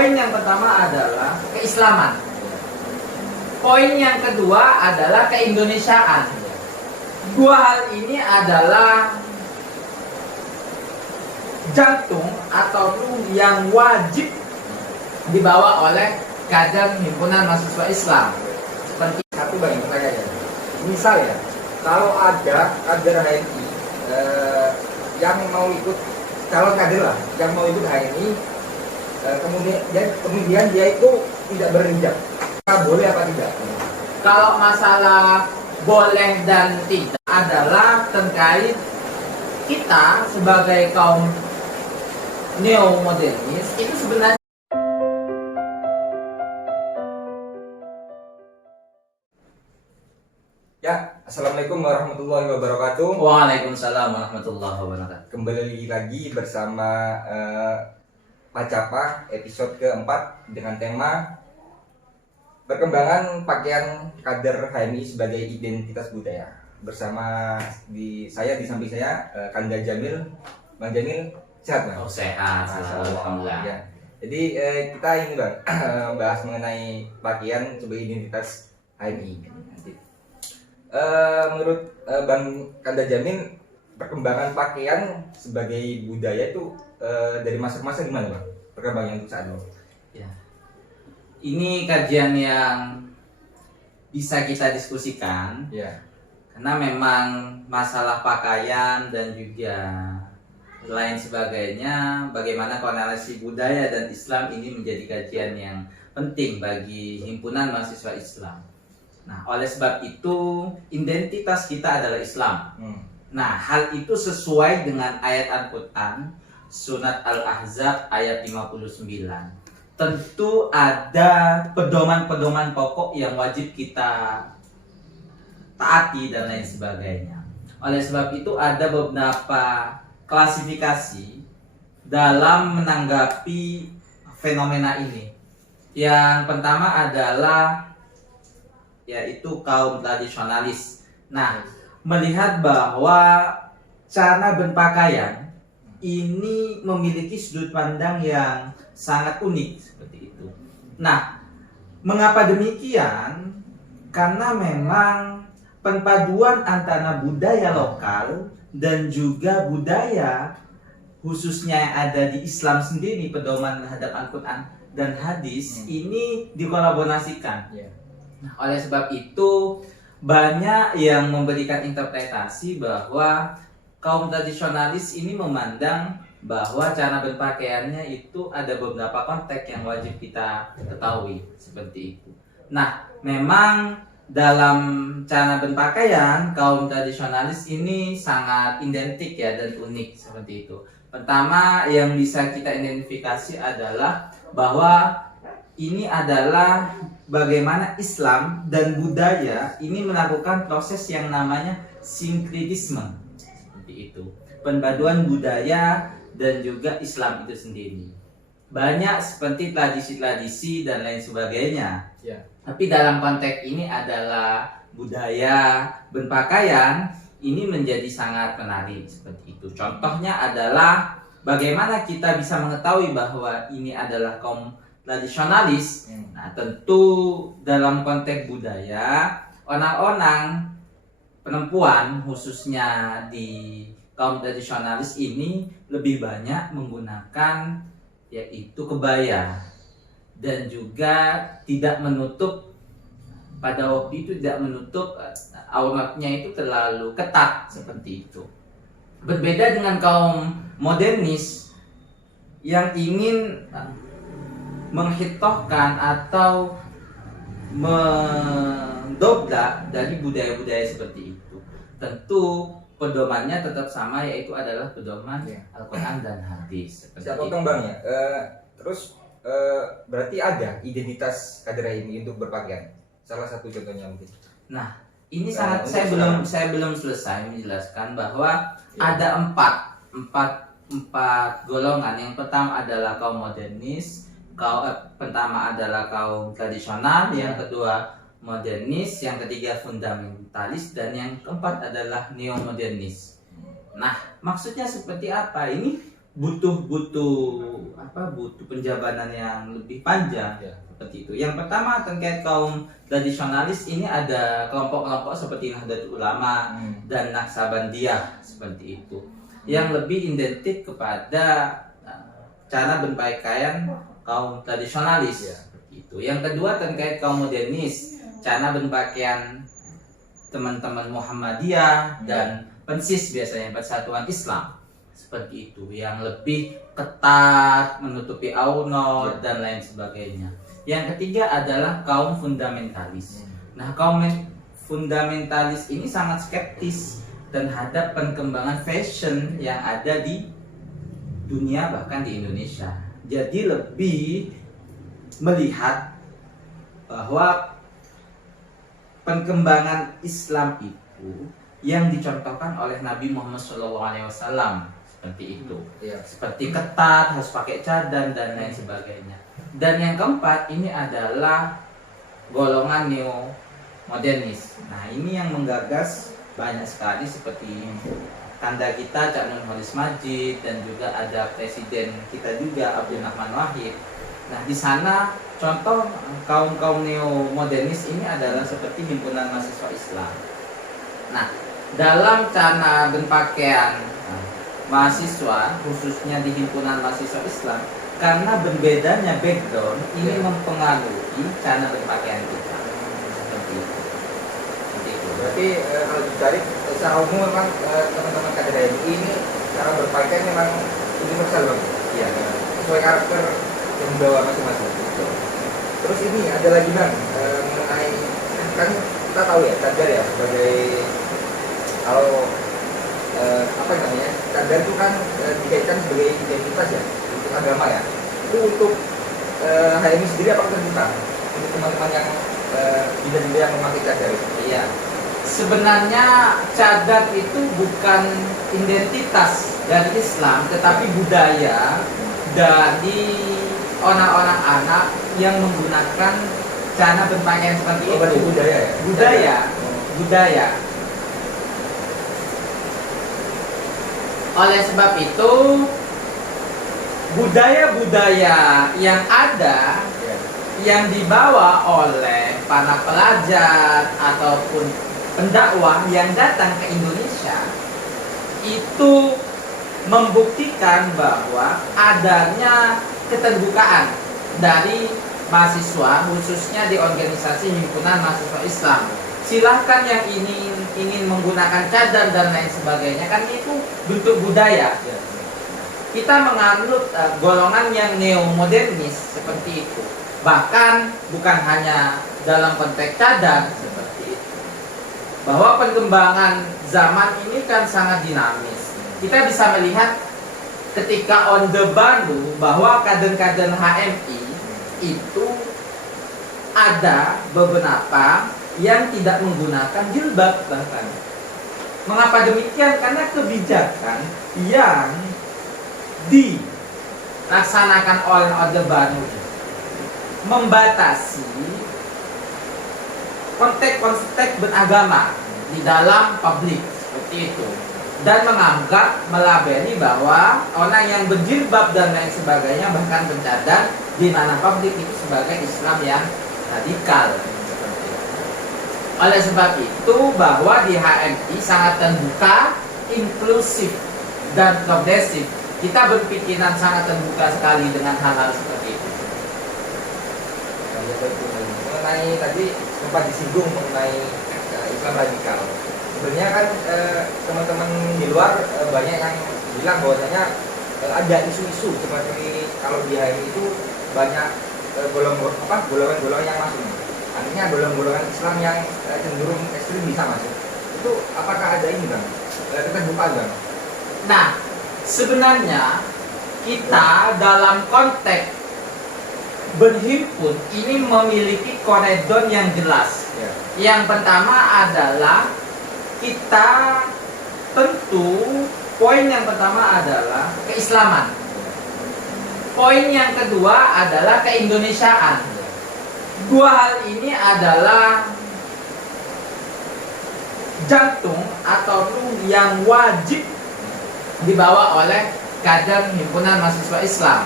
Poin yang pertama adalah keislaman. Poin yang kedua adalah keindonesiaan. Dua hal ini adalah jantung ataupun yang wajib dibawa oleh kader himpunan mahasiswa Islam. Seperti Satu bang, pertanyaannya. Misal ya, kalau ada kader HMI yang mau ikut, calon kader lah, yang mau ikut HMI, kemudian dia itu tidak berhijab, boleh apa tidak? kalau masalah boleh dan tidak adalah terkait kita sebagai kaum neo-modernis itu sebenarnya. Ya, assalamualaikum warahmatullahi wabarakatuh. Waalaikumsalam warahmatullahi wabarakatuh. Kembali lagi bersama Pak Capa episode keempat dengan tema perkembangan pakaian kader HMI sebagai identitas budaya. Bersama saya di samping saya Kanda Jamil, Bang Jamil sehat Bang? Oh sehat, alhamdulillah. Ya. Jadi kita ini Bang bahas mengenai pakaian sebagai identitas HMI. Menurut Bang Kanda Jamil, perkembangan pakaian sebagai budaya itu dari masa-masa gimana Bang? Perkembangan untuk saat ini? Ya. Ini kajian yang bisa kita diskusikan. Ya. Karena memang masalah pakaian dan juga lain sebagainya, bagaimana korelasi budaya dan Islam ini menjadi kajian yang penting bagi himpunan mahasiswa Islam. Nah, oleh sebab itu identitas kita adalah Islam. Nah, hal itu sesuai dengan ayat Al-Quran Surat Al-Ahzab ayat 59. Tentu ada pedoman-pedoman pokok yang wajib kita taati dan lain sebagainya. Oleh sebab itu ada beberapa klasifikasi dalam menanggapi fenomena ini. Yang pertama adalah yaitu kaum tradisionalis. Nah, melihat bahwa cara berpakaian ini memiliki sudut pandang yang sangat unik seperti itu. Nah, mengapa demikian? Karena memang perpaduan antara budaya lokal dan juga budaya khususnya yang ada di Islam sendiri, pedoman terhadap Al-Quran dan hadis ini dikolaborasikan. Nah, oleh sebab itu banyak yang memberikan interpretasi bahwa kaum tradisionalis ini memandang bahwa cara berpakaiannya itu ada beberapa konteks yang wajib kita ketahui seperti itu. Nah, memang dalam cara berpakaian kaum tradisionalis ini sangat identik ya dan unik seperti itu. Pertama yang bisa kita identifikasi adalah bahwa ini adalah bagaimana Islam dan budaya ini melakukan proses yang namanya sinkretisme seperti itu, perpaduan budaya dan juga Islam itu sendiri. Banyak seperti tradisi-tradisi dan lain sebagainya. Tapi dalam konteks ini adalah budaya berpakaian ini menjadi sangat menarik seperti itu. Contohnya adalah bagaimana kita bisa mengetahui bahwa ini adalah kaum tradisionalis. Nah, tentu dalam konteks budaya, orang-orang perempuan khususnya di kaum tradisionalis ini lebih banyak menggunakan yaitu kebaya dan juga tidak menutup, pada waktu itu tidak menutup auratnya itu terlalu ketat seperti itu. Berbeda dengan kaum modernis yang ingin menghitohkan atau mendobrak dari budaya-budaya seperti itu. Tentu pedomannya tetap sama, yaitu adalah pedoman Al-Quran dan hadis. Saya potong Bang ya. Terus berarti ada identitas kader ini untuk berpakaian. Salah satu contohnya mungkin. Nah, ini saya belum selesai menjelaskan bahwa ada empat golongan. Yang pertama adalah kaum modernis, pertama adalah kaum tradisional, yang kedua modernis, yang ketiga fundamentalis, dan yang keempat adalah neomodernis. Nah, maksudnya seperti apa? Ini butuh penjabaran yang lebih panjang Ya. seperti itu. Yang pertama terkait kaum tradisionalis, ini ada kelompok-kelompok seperti Nahdlatul Ulama dan Naksabandiyah seperti itu, yang lebih identik kepada cara berpakaian kaum tradisionalis Ya. seperti itu. Yang kedua terkait kaum modernis, cara berpakaian teman-teman Muhammadiyah dan Pensis, biasanya Persatuan Islam seperti itu, yang lebih ketat, menutupi aurat dan lain sebagainya. Yang ketiga adalah kaum fundamentalis. Nah, kaum fundamentalis ini sangat skeptis terhadap perkembangan fashion yang ada di dunia, bahkan di Indonesia. Jadi lebih melihat bahwa perkembangan Islam itu yang dicontohkan oleh Nabi Muhammad SAW seperti itu, seperti ketat, harus pakai cadar dan lain sebagainya. Dan yang keempat ini adalah golongan neo modernis. Nah, ini yang menggagas banyak sekali, seperti tanda kita Cak Nun Holis Majid, dan juga ada presiden kita juga Abdul Rahman Wahid. Nah, di sana contoh kaum neo modernis ini adalah seperti himpunan mahasiswa Islam. Nah, dalam cara berpakaian mahasiswa, khususnya di himpunan mahasiswa Islam, karena berbedanya background, ini mempengaruhi cara berpakaian kita. Seperti itu. Berarti kalau dicari secara umum memang teman-teman kader HMI ini cara berpakaian memang universal, Bang. Iya. Sesuai karakter yang dibawa masing-masing. Terus ini ada lagi, Bang, mengenai, kan kita tahu ya cadar ya sebagai, kalau apa namanya, cadar itu kan dikaitkan sebagai identitas ya untuk agama ya. Itu untuk HMI sendiri apa terbuka untuk teman-teman yang tidak yang memakai cadar? Iya. Sebenarnya cadar itu bukan identitas dari Islam, tetapi budaya dari orang-orang anak yang menggunakan cara berpakaian seperti itu. Berarti budaya ya? Budaya. Oleh sebab itu, budaya-budaya yang ada, yang dibawa oleh para pelajar ataupun pendakwah yang datang ke Indonesia, itu membuktikan bahwa adanya keterbukaan dari mahasiswa, khususnya di organisasi himpunan mahasiswa Islam. Silahkan yang ingin menggunakan cadar dan lain sebagainya, kan itu bentuk budaya. Kita menganut golongan yang neo-modernis seperti itu. Bahkan bukan hanya dalam konteks cadar seperti itu. Bahwa perkembangan zaman ini kan sangat dinamis. Kita bisa melihat ketika Orde Baru bahwa kader-kader HMI itu ada beberapa yang tidak menggunakan jilbab bahkan. Mengapa demikian? Karena kebijakan yang dilaksanakan oleh Orde Baru membatasi konteks beragama di dalam publik seperti itu, dan menganggap, melabeli bahwa orang yang berjilbab dan lain sebagainya, bahkan bercadar di mana publik itu sebagai Islam yang radikal. Oleh sebab itu, bahwa di HMI sangat terbuka, inklusif dan progresif. Kita berpikiran sangat terbuka sekali dengan hal-hal seperti itu. Mengenai tadi sempat disinggung mengenai Islam radikal. Sebenarnya kan teman-teman di luar banyak yang bilang bahwasanya ada isu-isu seperti kalau di HMI itu banyak golongan-golongan yang masuk. Artinya golongan-golongan Islam yang cenderung ekstrim bisa masuk. Itu apakah ada ini, Bang? Keterbukaan, Bang? Nah, sebenarnya kita dalam konteks berhimpun ini memiliki koridor yang jelas. Yang pertama adalah kita tentu, poin yang pertama adalah keislaman. Poin yang kedua adalah keindonesiaan. Dua hal ini adalah jantung atau yang wajib dibawa oleh kader himpunan mahasiswa Islam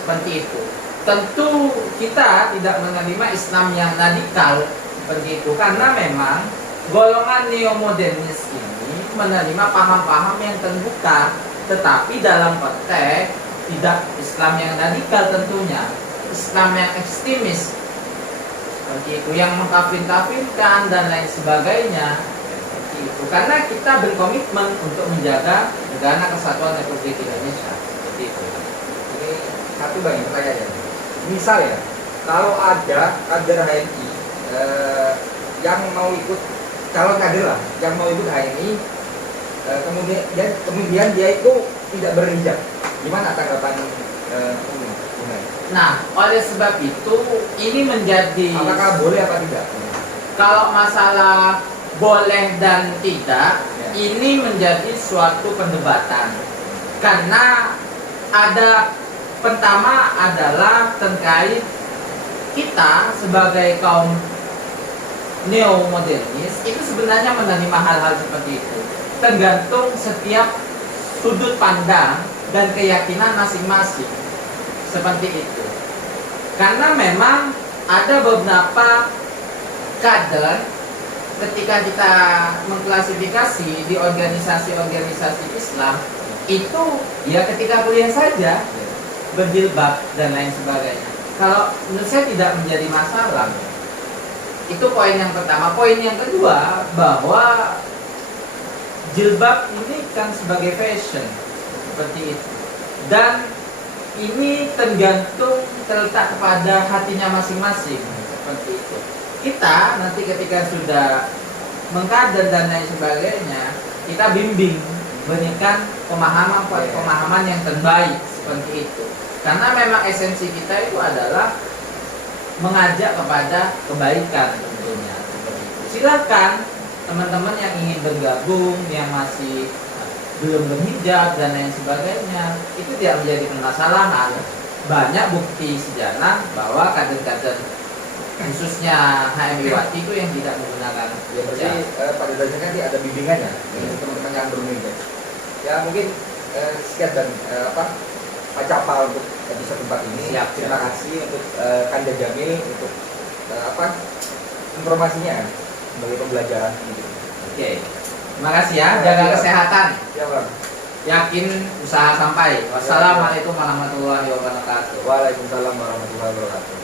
seperti itu. Tentu kita tidak menerima Islam yang radikal seperti itu, karena memang golongan neomodernis ini menerima paham-paham yang terbuka, tetapi dalam konteks tidak Islam yang radikal tentunya, Islam yang ekstremis seperti itu, yang mengkafir-kafirkan dan lain sebagainya seperti itu. Karena kita berkomitmen untuk menjaga negara kesatuan Republik Indonesia seperti itu. Ini satu bang pertanyaannya. Misal ya, kalau ada kader HMI yang mau ikut, calon kader lah, yang mau ikut HMI, kemudian dia itu tidak berhijab, gimana tanggapan umum? Nah, oleh sebab itu ini menjadi, Apakah boleh apa tidak? kalau masalah boleh dan tidak, Ya. ini menjadi suatu perdebatan. Karena ada, pertama adalah terkait kita sebagai kaum neomodernis itu sebenarnya menerima hal-hal seperti itu. Tergantung setiap sudut pandang dan keyakinan masing-masing seperti itu. Karena memang ada beberapa kader ketika kita mengklasifikasi di organisasi-organisasi Islam itu ya ketika kuliah saja berjilbab dan lain sebagainya. Kalau menurut saya tidak menjadi masalah. Itu poin yang pertama. Poin yang kedua, bahwa jilbab ini kan sebagai fashion seperti itu. Dan ini terletak kepada hatinya masing-masing seperti itu. Kita nanti ketika sudah mengkader dan lain sebagainya, kita bimbing, berikan pemahaman yang terbaik seperti itu. Karena memang esensi kita itu adalah mengajak kepada kebaikan tentunya seperti itu. Silakan teman-teman yang ingin bergabung, yang masih belum berhijab dan lain sebagainya, itu tidak menjadi permasalahan. Banyak bukti sejarah bahwa kader-kader khususnya HMI Wati itu yang tidak menggunakan Ya berarti pada dasarnya nanti ada bimbingannya untuk teman-teman yang berhijab. Ya mungkin sekian dan Pak Capal untuk episode 4 ini. Siap, Terima siap. kasih untuk Kanda Jamil untuk informasinya sebagai pembelajaran. Oke. Terima kasih ya, jaga kesehatan. Ya bang. Yakin usaha sampai. Wassalamualaikum warahmatullahi wabarakatuh. Waalaikumsalam warahmatullahi wabarakatuh.